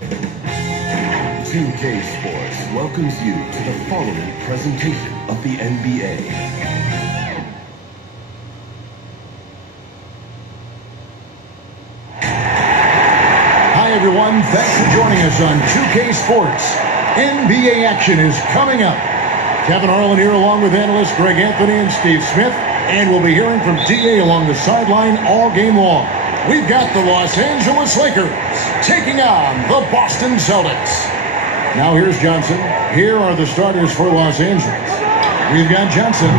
Team K Sports welcomes you to the following presentation of the NBA. Hi everyone, thanks for joining us on 2K Sports. NBA action is coming up. Kevin Harlan here along with analysts Greg Anthony and Steve Smith, and we'll be hearing from DA along the sideline all game long. We've got the Los Angeles Lakers taking on the Boston Celtics. Now here's Johnson. Here are the starters for Los Angeles. We've got Johnson.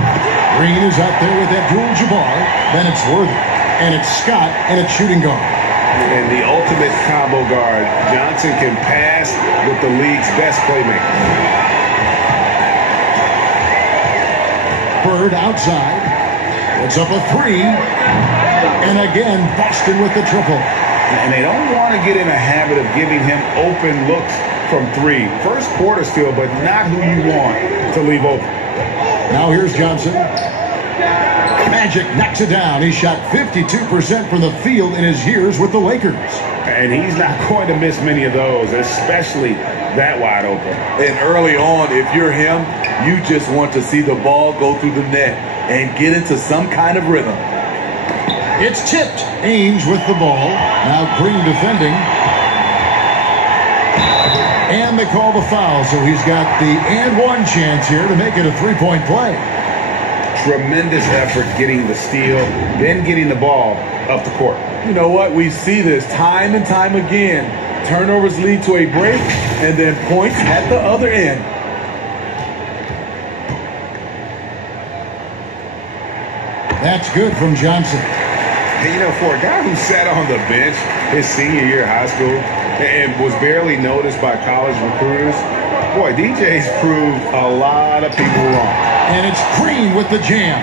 Green is out there with Abdul-Jabbar. Then it's Worthy. And it's Scott, and it's shooting guard. And the ultimate combo guard. Johnson can pass with the league's best playmaker. Bird outside. Puts up a three. And again, Boston with the triple. And they don't want to get in a habit of giving him open looks from three. First quarter still, but not who you want to leave open. Now here's Johnson. Magic knocks it down. He shot 52% from the field in his years with the Lakers. And he's not going to miss many of those, especially that wide open. And early on, if you're him, you just want to see the ball go through the net and get into some kind of rhythm. It's tipped. Ainge with the ball. Now Green defending. And they call the foul, so he's got the and one chance here to make it a three-point play. Tremendous effort getting the steal, then getting the ball up the court. You know what? We see this time and time again. Turnovers lead to a break, and then points at the other end. That's good from Johnson. And, you know, for a guy who sat on the bench his senior year of high school and was barely noticed by college recruiters, boy, DJ's proved a lot of people wrong. And it's Green with the jam.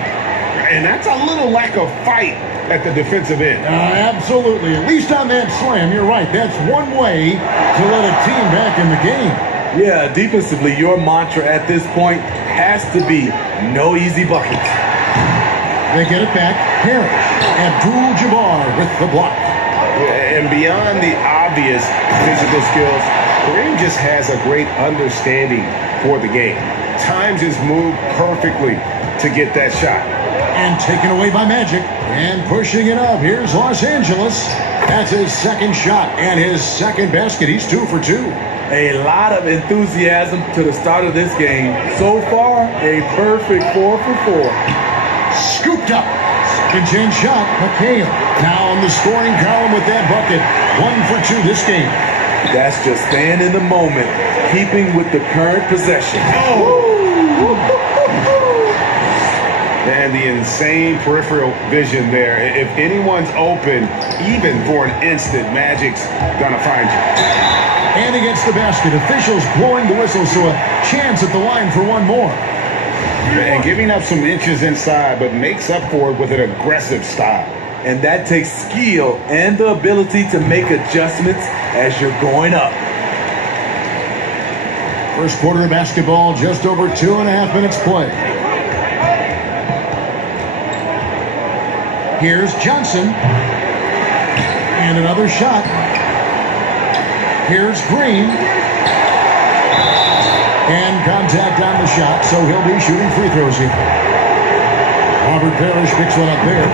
And that's a little lack of fight at the defensive end. Absolutely. At least on that slam, you're right. That's one way to let a team back in the game. Yeah, defensively, your mantra at this point has to be no easy buckets. They get it back. Parrish. Abdul-Jabbar with the block. And beyond the obvious physical skills, Kareem just has a great understanding for the game. Times his move perfectly to get that shot. And taken away by Magic. And pushing it up. Here's Los Angeles. That's his second shot and his second basket. He's 2 for 2. A lot of enthusiasm to the start of this game. So far, a perfect 4 for 4. Scooped up. Second chance shot. McHale now on the scoring column with that bucket. 1 for 2 this game. That's just staying in the moment, keeping with the current possession. And the insane peripheral vision there. If anyone's open, even for an instant, Magic's gonna find you. And against the basket, officials blowing the whistle, so a chance at the line for one more. And giving up some inches inside, but makes up for it with an aggressive style. And that takes skill and the ability to make adjustments as you're going up. First quarter of basketball, just over 2.5 minutes play. Here's Johnson. And another shot. Here's Green. And contact on the shot, so he'll be shooting free throws here. Robert Parrish picks one up there.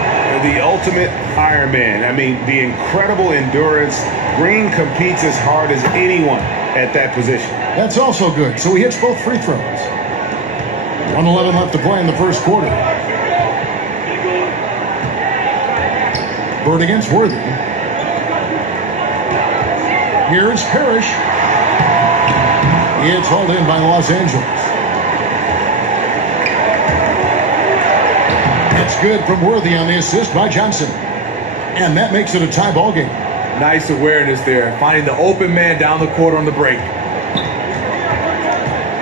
The ultimate Ironman. I mean, the incredible endurance. Green competes as hard as anyone at that position. That's also good, so he hits both free throws. 1:11 left to play in the first quarter. Bird against Worthy. Here's Parrish. It's hauled in by Los Angeles. It's good from Worthy on the assist by Johnson. And that makes it a tie ball game. Nice awareness there, finding the open man down the court on the break.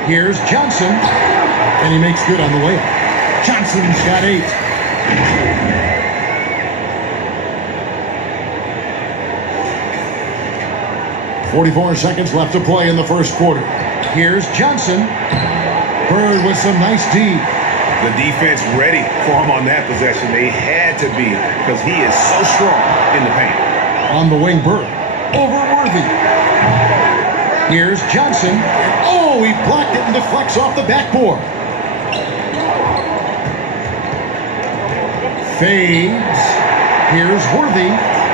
Here's Johnson. And he makes good on the layup. Johnson's got 8. 44 seconds left to play in the first quarter. Here's Johnson. Bird with some nice D. The defense ready for him on that possession. They had to be because he is so strong in the paint. On the wing, Bird. Over Worthy. Here's Johnson. Oh, he blocked it and deflects off the backboard. Fades. Here's Worthy.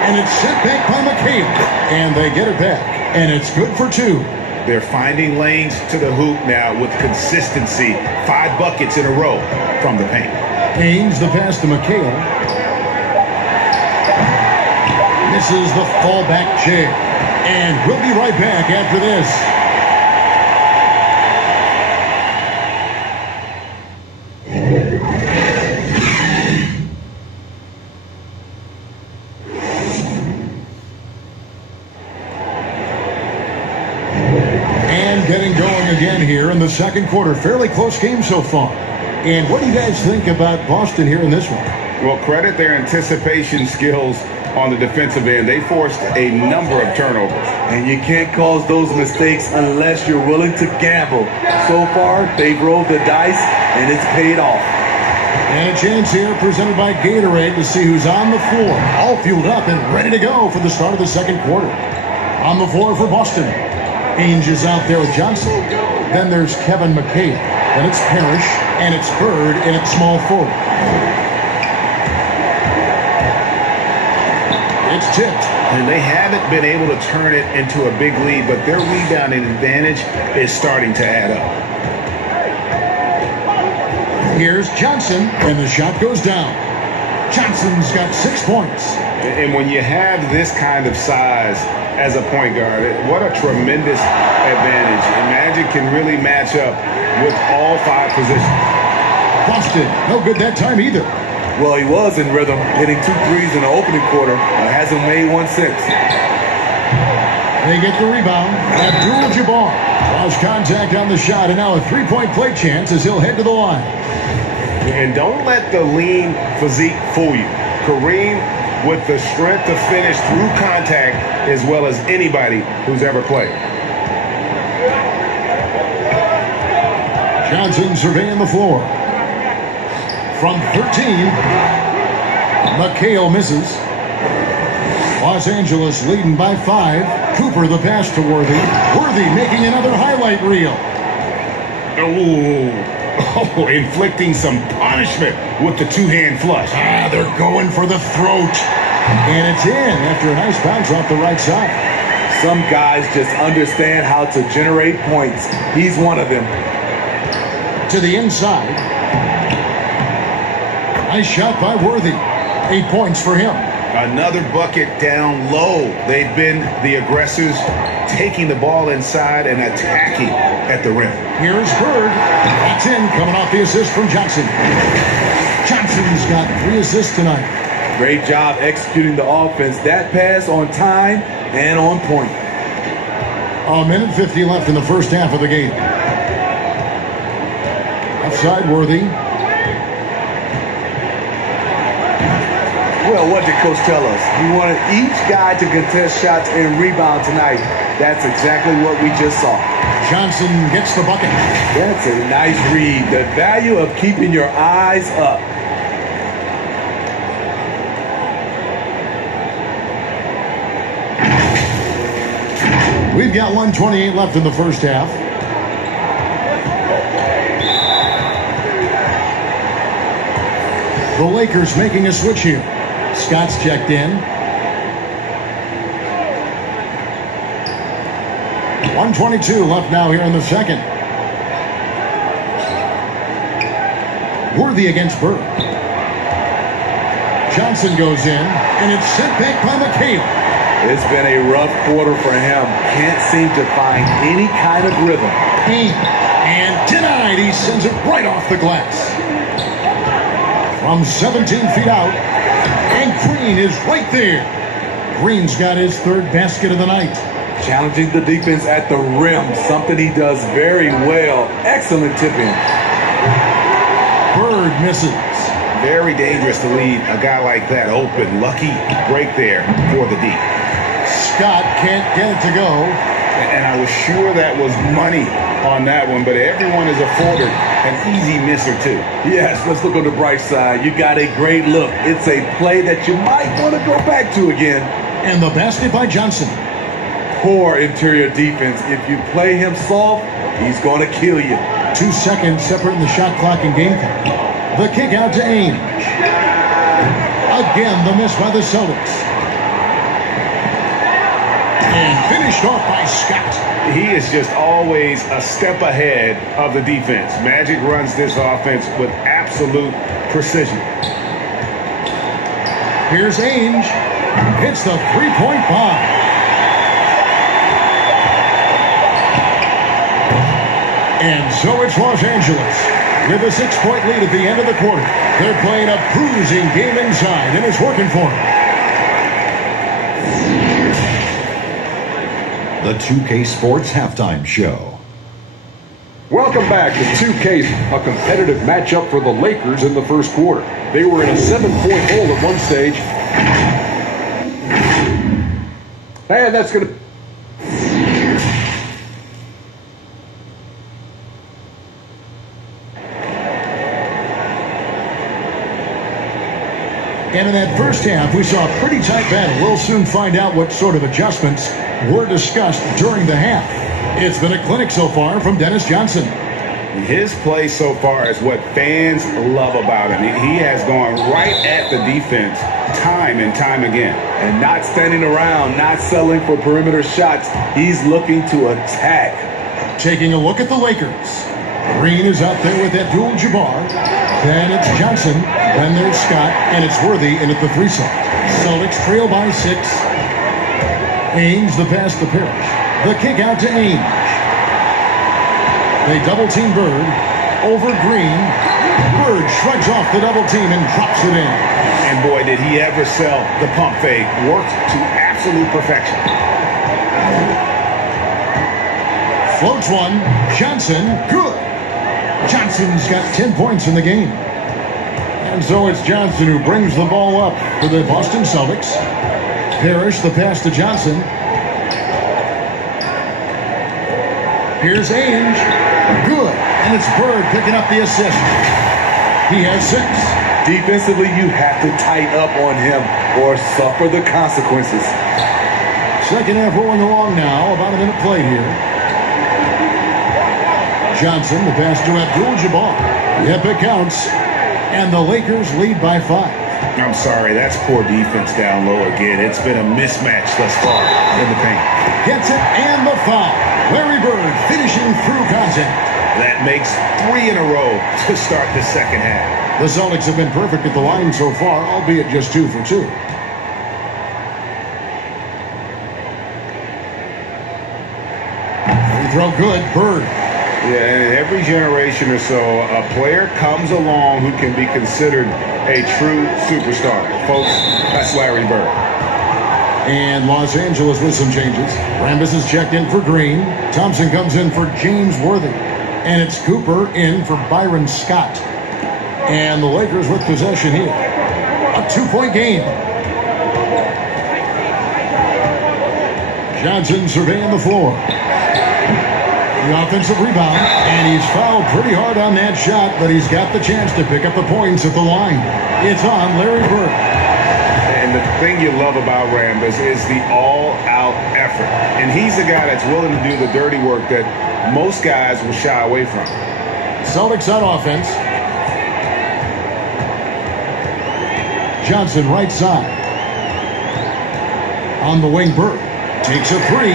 And it's sent back by McHale. And they get it back. And it's good for 2. They're finding lanes to the hoop now with consistency. 5 buckets in a row from the paint. Haynes the pass to McHale. Misses the fallback jam. And we'll be right back after this. And getting going again here in the second quarter. Fairly close game so far. And what do you guys think about Boston here in this one? Well, credit their anticipation skills on the defensive end. They forced a number of turnovers. And you can't cause those mistakes unless you're willing to gamble. So far, they've rolled the dice, and it's paid off. And a chance here presented by Gatorade to see who's on the floor. All fueled up and ready to go for the start of the second quarter. On the floor for Boston. Ainge is out there with Johnson. Then there's Kevin McHale. Then it's Parrish, and it's Bird in its small forward. It's tipped. And they haven't been able to turn it into a big lead, but their rebounding advantage is starting to add up. Here's Johnson, and the shot goes down. Johnson's got 6 points. And when you have this kind of size as a point guard, what a tremendous advantage. And Magic can really match up with all 5 positions. Boston, no good that time either. Well, he was in rhythm, hitting 2 threes in the opening quarter. Hasn't made one since. They get the rebound. Abdul-Jabbar draws contact on the shot, and now a 3-point play chance as he'll head to the line. And don't let the lean physique fool you. Kareem with the strength to finish through contact as well as anybody who's ever played. Johnson surveying the floor. From 13, McHale misses. Los Angeles leading by 5. Cooper the pass to Worthy. Worthy making another highlight reel. Oh, inflicting some punishment with the 2-hand flush. They're going for the throat. And it's in after a nice bounce off the right side. Some guys just understand how to generate points. He's one of them. To the inside. Nice shot by Worthy. 8 points for him. Another bucket down low. They've been the aggressors, taking the ball inside and attacking at the rim. Here's Bird. That's in, coming off the assist from Johnson. Johnson's got 3 assists tonight. Great job executing the offense. That pass on time and on point. A minute 50 left in the first half of the game. Outside Worthy. Well, what did Coach tell us? He wanted each guy to contest shots and rebound tonight. That's exactly what we just saw. Johnson gets the bucket. That's a nice read. The value of keeping your eyes up. We've got 1:28 left in the first half. The Lakers making a switch here. Scott's checked in. 1:22 left now here in the second. Worthy against Bird. Johnson goes in, and it's sent back by McHale. It's been a rough quarter for him. Can't seem to find any kind of rhythm. And denied. He sends it right off the glass. From 17 feet out. And Green is right there. Green's got his 3rd basket of the night. Challenging the defense at the rim. Something he does very well. Excellent tip-in. Bird misses. Very dangerous to leave a guy like that open. Lucky break there for the D. Scott can't get it to go. And I was sure that was money on that one, but everyone is afforded an easy miss or two. Yes, let's look on the bright side. You got a great look. It's a play that you might want to go back to again. And the basket by Johnson. poor interior defense. If you play him soft, he's going to kill you. 2 seconds separating the shot clock and game clock. The kick out to Ainge. Again, the miss by the Celtics. And finished off by Scott. He is just always a step ahead of the defense. Magic runs this offense with absolute precision. Here's Ainge. Hits the three-point bomb. And so it's Los Angeles with a 6-point lead at the end of the quarter. They're playing a bruising game inside, and it's working for them. The 2K Sports Halftime Show. Welcome back to 2K, a competitive matchup for the Lakers in the first quarter. They were in a 7-point hole at one stage. And that's going to... And in that first half, we saw a pretty tight battle. We'll soon find out what sort of adjustments were discussed during the half. It's been a clinic so far from Dennis Johnson. His play so far is what fans love about him. He has gone right at the defense time and time again. And not standing around, not settling for perimeter shots. He's looking to attack. Taking a look at the Lakers. Green is out there with Abdul-Jabbar. Then it's Johnson. Then there's Scott. And it's Worthy in at the 3 slot. Celtics trail by 6. Ainge the pass to Parrish. The kick out to Ainge. They double-team Bird. Over Green. Bird shrugs off the double team and drops it in. And boy, did he ever sell the pump fake. Worked to absolute perfection. Floats one. Johnson. Good. Johnson's got 10 points in the game. And so it's Johnson who brings the ball up for the Boston Celtics. Parrish the pass to Johnson. Here's Ainge. Good. And it's Bird picking up the assist. He has 6. Defensively, you have to tighten up on him or suffer the consequences. Second half rolling along now. About a minute played here. Johnson, the pass to Abdul-Jabbar. Yep, it counts. And the Lakers lead by 5. I'm sorry, that's poor defense down low again. It's been a mismatch thus far in the paint. Gets it and the foul. Larry Bird finishing through contact. That makes 3 in a row to start the second half. The Celtics have been perfect at the line so far, albeit just 2 for 2. Free throw good. Bird. Yeah, every generation or so, a player comes along who can be considered a true superstar. Folks, that's Larry Bird. And Los Angeles with some changes. Rambis is checked in for Green. Thompson comes in for James Worthy. And it's Cooper in for Byron Scott. And the Lakers with possession here. A 2-point game. Johnson surveying the floor. The offensive rebound, and he's fouled pretty hard on that shot, but he's got the chance to pick up the points at the line. It's on Larry Bird. And the thing you love about Rambis is the all-out effort. And he's the guy that's willing to do the dirty work that most guys will shy away from. Celtics on offense. Johnson right side. On the wing, Bird takes a 3.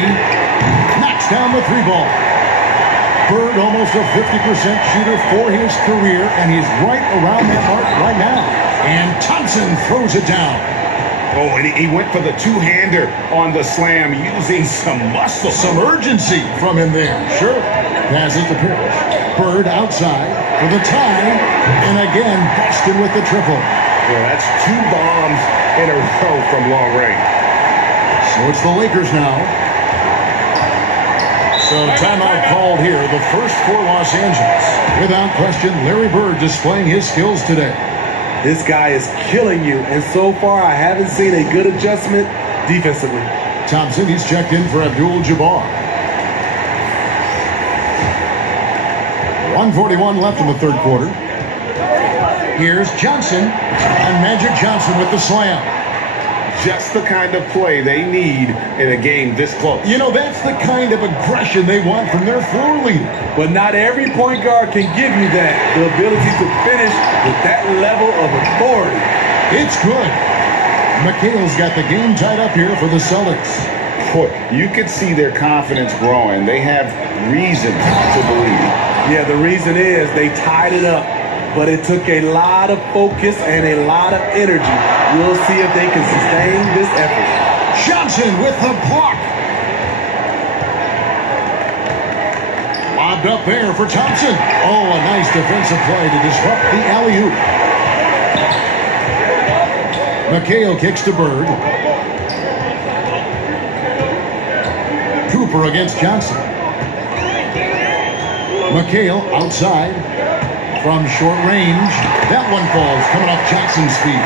Knocks down the 3 ball. Bird almost a 50% shooter for his career, and he's right around that mark right now. And Thompson throws it down. Oh, and he went for the 2-hander on the slam using some muscle. Some urgency from him there. Sure. Passes to Parrish. Bird outside for the tie. And again, Boston with the triple. Yeah, that's 2 bombs in a row from long range. So it's the Lakers now. So timeout called here, the first for Los Angeles. Without question, Larry Bird displaying his skills today. This guy is killing you, and so far I haven't seen a good adjustment defensively. Thompson, he's checked in for Abdul-Jabbar. 1:41 left in the third quarter. Here's Johnson, and Magic Johnson with the slam. just the kind of play they need in a game this close. You know, that's the kind of aggression they want from their floor leader. But not every point guard can give you that, the ability to finish with that level of authority. It's good. McHale's got the game tied up here for the Celtics. Boy, you could see their confidence growing. They have reason to believe. Yeah, the reason is they tied it up, but it took a lot of focus and a lot of energy. We'll see if they can sustain this effort. Johnson with the block. Lobbed up there for Thompson. Oh, a nice defensive play to disrupt the alley-oop. McHale kicks to Bird. Cooper against Johnson. McHale outside from short range. That one falls, coming off Johnson's feet.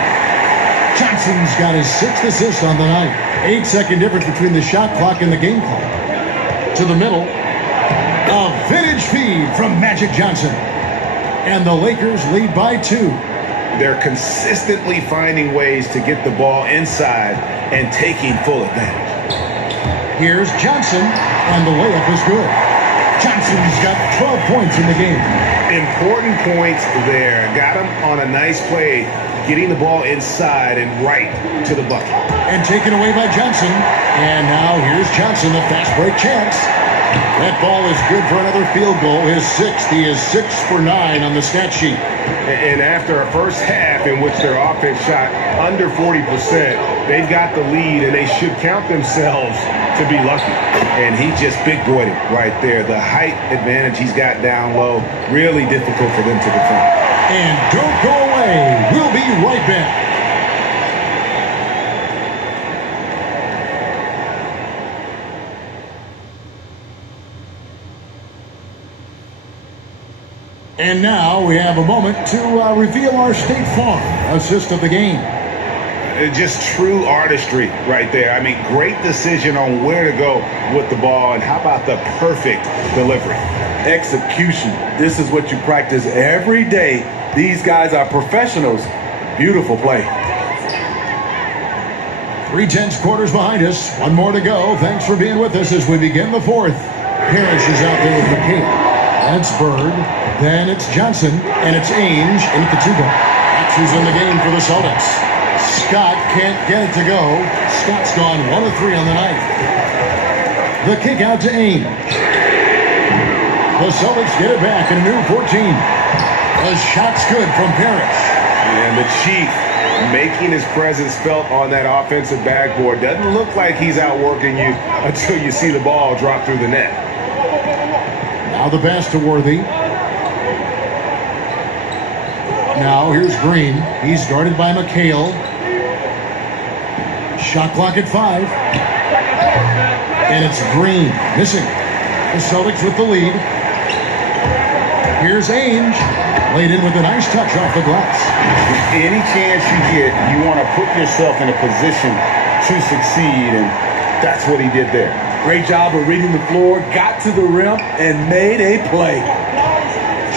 Johnson's got his 6th assist on the night. 8-second difference between the shot clock and the game clock. To the middle. A vintage feed from Magic Johnson. And the Lakers lead by 2. They're consistently finding ways to get the ball inside and taking full advantage. Here's Johnson, and the layup is good. Johnson's got 12 points in the game. Important points there. Got him on a nice play, getting the ball inside and right to the bucket. And taken away by Johnson. And now here's Johnson, the fast break chance. That ball is good for another field goal. His 6th. He is 6 for 9 on the stat sheet. And after a first half in which their offense shot under 40%, they've got the lead and they should count themselves to be lucky. And he just big boyed it right there. The height advantage he's got down low, really difficult for them to defend. And don't go away. We'll be right back. And now we have a moment to reveal our State Farm assist of the game. Just true artistry right there. I mean, great decision on where to go with the ball, and how about the perfect delivery? Execution. This is what you practice every day. These guys are professionals. Beautiful play. 3/10 quarters behind us. One more to go. Thanks for being with us as we begin the 4th. Parrish is out there with McHale. That's Bird. Then it's Johnson, and it's Ainge in at the 2-guard. That's who's in the game for the Celtics. Scott can't get it to go. Scott's gone 1 of 3 on the night. The kick out to Ainge. The Celtics get it back in a new 14. The shot's good from Parrish. And the Chief making his presence felt on that offensive backboard. Doesn't look like he's outworking you until you see the ball drop through the net. Now the pass to Worthy. Now here's Green. He's guarded by McHale. Shot clock at 5. And it's Green missing. The Celtics with the lead. Here's Ainge. Laid in with a nice touch off the glass. Any chance you get, you want to put yourself in a position to succeed, and that's what he did there. Great job of reading the floor, got to the rim, and made a play.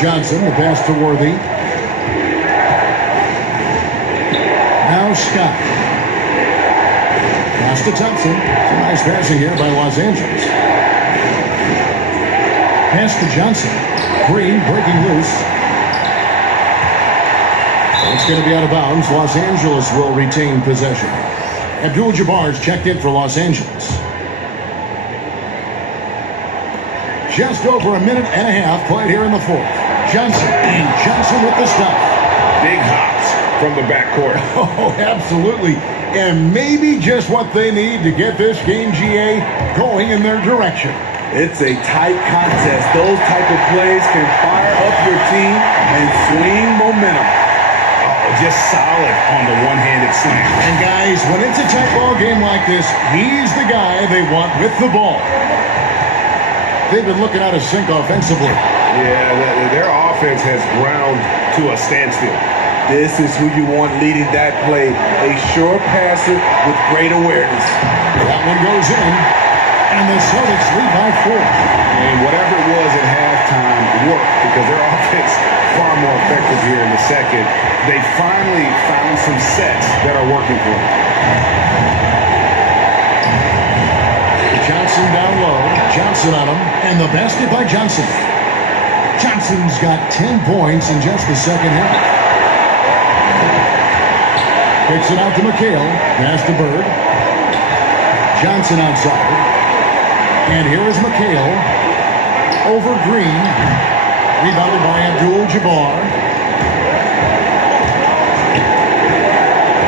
Johnson, the pass to Worthy. Now Scott. Pass to Thompson. Some nice passing here by Los Angeles. Pass to Johnson. Green breaking loose. It's going to be out of bounds. Los Angeles will retain possession. Abdul-Jabbar's checked in for Los Angeles. Just over a minute and a half played here in the 4th. Johnson, and Johnson with the stop. Big hops from the backcourt. Oh, absolutely. And maybe just what they need to get this game, GA, going in their direction. It's a tight contest. Those type of plays can fire up your team and swing momentum. Just solid on the one-handed slam. And guys, when it's a tight ball game like this, he's the guy they want with the ball. They've been looking out of sync offensively. Yeah, their offense has ground to a standstill. This is who you want leading that play. A sure passer with great awareness. That one goes in, and the Celtics lead by 4. And whatever it was at halftime worked because their offense far more effective here in the second. They finally found some sets that are working for them. Johnson down low. Johnson on him. And the basket by Johnson. Johnson's got 10 points in just the second half. Kicks it out to McHale. Pass to Bird. Johnson outside. And here is McHale. Over Green. Rebounded by Abdul-Jabbar.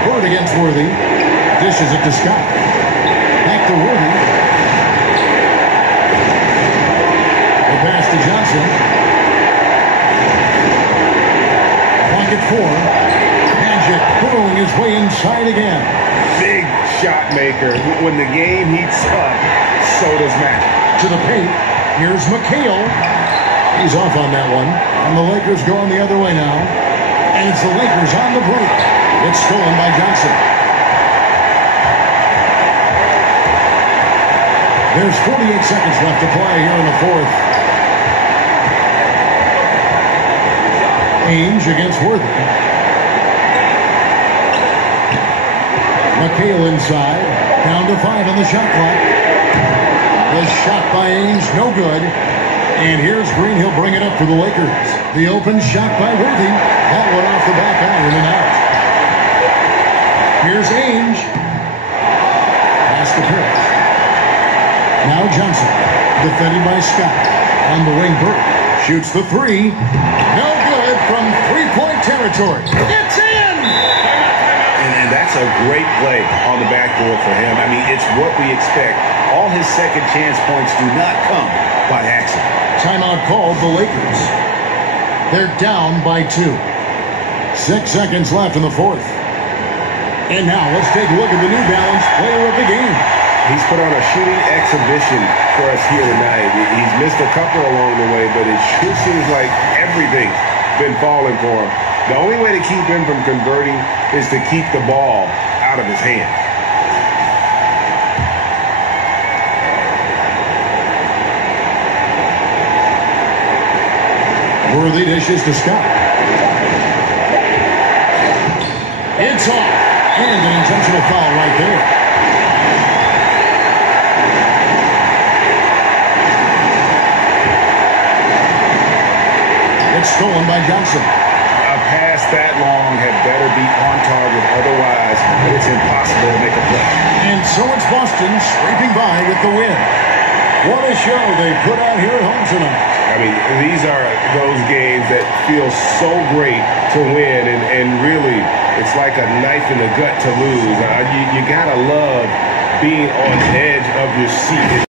Bird against Worthy. Dishes it to Scott. Back to Worthy. The pass to Johnson. Clock at 4. Magic burrowing his way inside again. Big shot maker. When the game heats up, so does Magic. To the paint. Here's McHale. He's off on that one. And the Lakers going the other way now. And it's the Lakers on the break. It's stolen by Johnson. There's 48 seconds left to play here in the fourth. Ainge against Worthy. McHale inside. Down to 5 on the shot clock. The shot by Ainge, no good. And here's Green. He'll bring it up for the Lakers. The open shot by Worthy. That one off the back iron and out. Here's Ainge. Pass to Pierce. Now Johnson. Defended by Scott. On the wing, Bird. Shoots the three. No good from three-point territory. It's in! And that's a great play on the backboard for him. I mean, it's what we expect. All his second chance points do not come by accident. Timeout called the Lakers. They're down by 2. 6 seconds left in the fourth. And now let's take a look at the New Balance player of the game. He's put on a shooting exhibition for us here tonight. He's missed a couple along the way, but it sure seems like everything's been falling for him. The only way to keep him from converting is to keep the ball out of his hand. Worthy dishes to Scott. It's off. And an intentional foul right there. It's stolen by Johnson. A pass that long had better be on target. Otherwise, it's impossible to make a play. And so it's Boston scraping by with the win. What a show they put on here at home tonight. I mean, these are those games that feel so great to win, and really, it's like a knife in the gut to lose. You gotta love being on the edge of your seat.